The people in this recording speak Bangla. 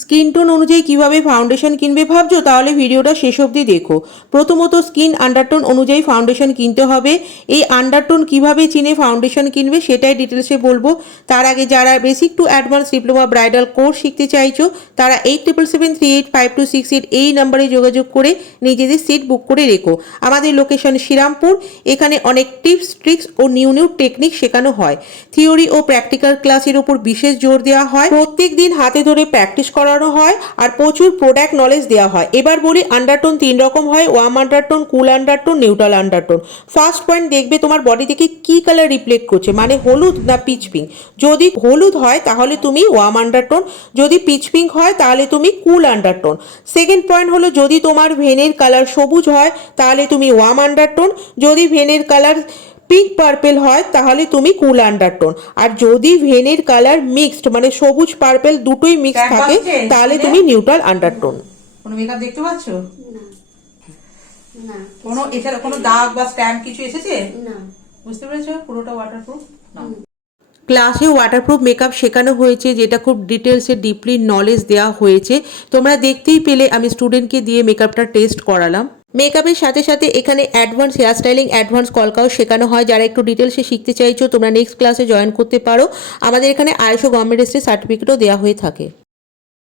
স্কিন টোন অনুযায়ী কিভাবে ফাউন্ডেশন কিনবে ভাবছো? তাহলে ভিডিওটা শেষ অবধি দেখো। প্রথমত স্কিন আন্ডারটোন অনুযায়ী ফাউন্ডেশন কিনতে হবে। এই আন্ডারটোন কিভাবে চিনে ফাউন্ডেশন কিনবে সেটাই ডিটেলসে বলবো। তার আগে যারা basic to advance diploma bridal course শিখতে চাইছো তারা 8777385268 এই নাম্বারে যোগাযোগ করে নিজেদের সিট বুক করে রেখো। আমাদের লোকেশন শ্রীরামপুর। এখানে অনেক টিপস ট্রিক্স ও নিউ নিউ টেকনিক শেখানো হয়। থিওরি ও প্র্যাকটিক্যাল ক্লাসের উপর বিশেষ জোর দেওয়া হয়। প্রত্যেক দিন হাতে ধরে প্র্যাকটিস করানো হয় আর প্রচুর প্রোডাক্ট নলেজ দেওয়া হয়। এবার বলি, আন্ডারটোন 3 রকম হয়: warm undertone, cool undertone, neutral undertone. First point, দেখবে তোমার বডি থেকে কি কালার রিফ্লেক্ট করছে, মানে হলুদ না পিচ পিঙ্ক। যদি হলুদ হয় তাহলে তুমি ওয়ার্ম আন্ডারটোন, যদি পিচ পিঙ্ক হয় তাহলে তুমি কুল আন্ডারটোন। সেকেন্ড পয়েন্ট হলো, যদি তোমার ভেনের কালার সবুজ হয় তাহলে তুমি ওয়ার্ম আন্ডারটোন, যদি ভেনের কালার পিঙ্ক পার্পেল হয় তাহলে তুমি কুল আন্ডারটোন, আর যদি ভেনের কালার মিক্সড মানে সবুজ পার্পেল দুটোই মিক্স থাকে তাহলে তুমি নিউট্রাল আন্ডারটোন। কোনো মেকআপ দেখতে পাচ্ছ? না। কোনো এছাড়া কোনো দাগ বা স্ট্যাম্প কিছু এসেছে? না। বুঝতে পেরেছো? পুরোটা ওয়াটারপ্রুফ না। ক্লাসে ওয়াটারপ্রুফ মেকআপ শেখানো হয়েছে, যেটা খুব ডিটেলসে ডিপলি নলেজ দেওয়া হয়েছে। তোমরা দেখতেই পেলে আমি স্টুডেন্টকে দিয়ে মেকআপটা টেস্ট করালাম। মেকআপের সাথে সাথে এখানে অ্যাডভান্স হেয়ার স্টাইলিং, অ্যাডভান্স কলকাও শেখানো হয়। যারা একটু ডিটেলসে শিখতে চাইছো তোমরা নেক্সট ক্লাসে জয়েন করতে পারো। আমাদের এখানে ISO গভর্নমেন্ট সার্টিফিকেটও দেওয়া হয়ে থাকে।